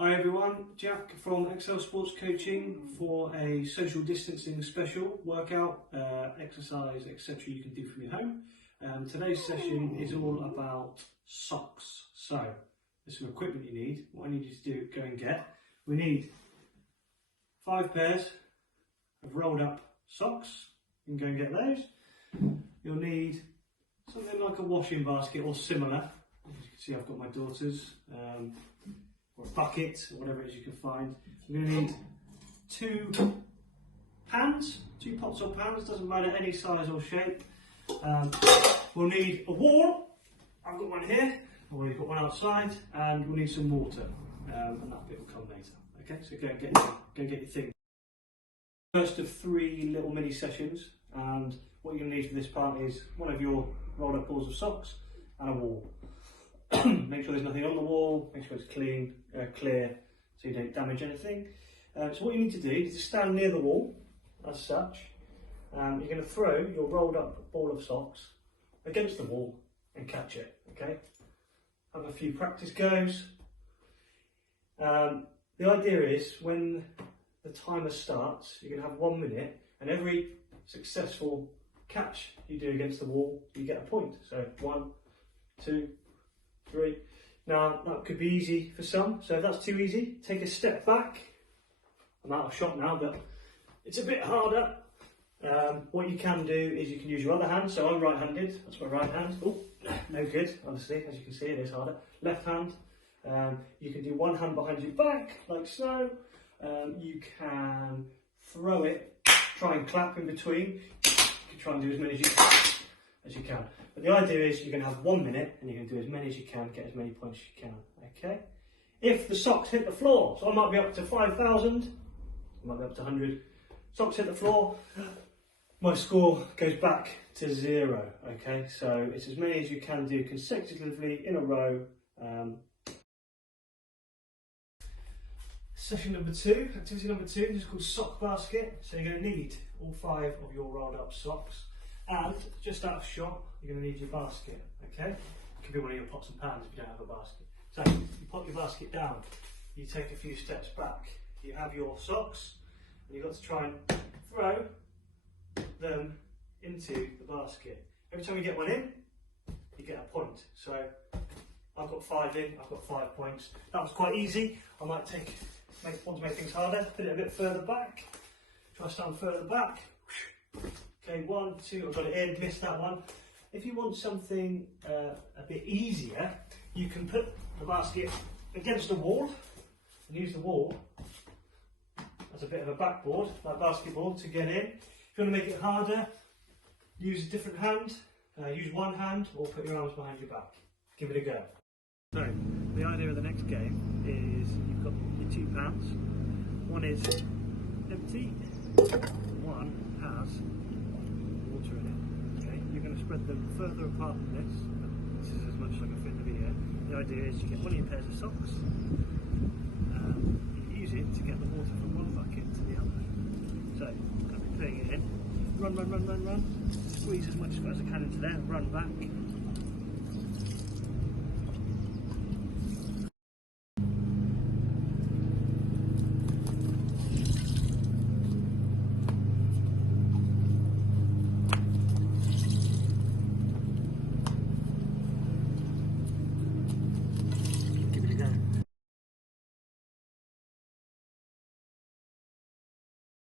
Hi everyone, Jack from Excel Sports Coaching for a social distancing special workout, exercise, etc. you can do from your home. Today's session is all about socks. So there's some equipment you need. What I need you to do, go and get. We need 5 pairs of rolled up socks. You can go and get those. You'll need something like a washing basket or similar. As you can see, I've got my daughter's. Or a bucket, or whatever it is you can find. We're going to need 2 pans, 2 pots or pans, doesn't matter any size or shape. We'll need a wall, I've got one here, or we've got one outside, and we'll need some water, and that bit will come later. Okay, so go and get your thing. First of 3 little mini sessions, and what you're going to need for this part is one of your rolled up balls of socks and a wall. Make sure there's nothing on the wall, make sure it's clean, clear, so you don't damage anything. So what you need to do is to stand near the wall, as such. You're going to throw your rolled up ball of socks against the wall and catch it, okay? Have a few practice goes. The idea is when the timer starts, you're going to have 1 minute, and every successful catch you do against the wall, you get a point. So 1, 2, 3. Now that could be easy for some, so if that's too easy, take a step back. I'm out of shot now, but it's a bit harder. What you can do is you can use your other hand, so I'm right-handed, that's my right hand. Oh, no good, honestly, as you can see it is harder. Left hand, you can do one hand behind your back, like so. You can throw it, try and clap in between. You can try and do as many as you can. But the idea is you're going to have 1 minute and you're going to do as many as you can, get as many points as you can, okay? If the socks hit the floor, so I might be up to 5,000, I might be up to 100, socks hit the floor, my score goes back to 0, okay? So it's as many as you can do consecutively in a row. Session number 2, activity number 2 is called sock basket. So you're going to need all 5 of your rolled up socks. And just out of shot, you're going to need your basket, okay? It could be one of your pots and pans if you don't have a basket. So you put your basket down, you take a few steps back, you have your socks, and you've got to try and throw them into the basket. Every time you get one in, you get a point. So I've got 5 in, I've got 5 points. That was quite easy. I might want to make things harder, put it a bit further back, try to stand further back. Okay, 1, 2, I've got it in, missed that one. If you want something a bit easier, you can put the basket against the wall and use the wall as a bit of a backboard, like basketball, to get in. If you want to make it harder, use a different hand, use one hand, or put your arms behind your back. Give it a go. So, the idea of the next game is you've got your 2 pans. One is empty, one has water in it. Okay, you're going to spread them further apart than this. This is as much as I can fit in the video. The idea is you get one of your pairs of socks. You use it to get the water from one bucket to the other. So I'm going to be putting it in. Run. Squeeze as much as I can into there. Run back.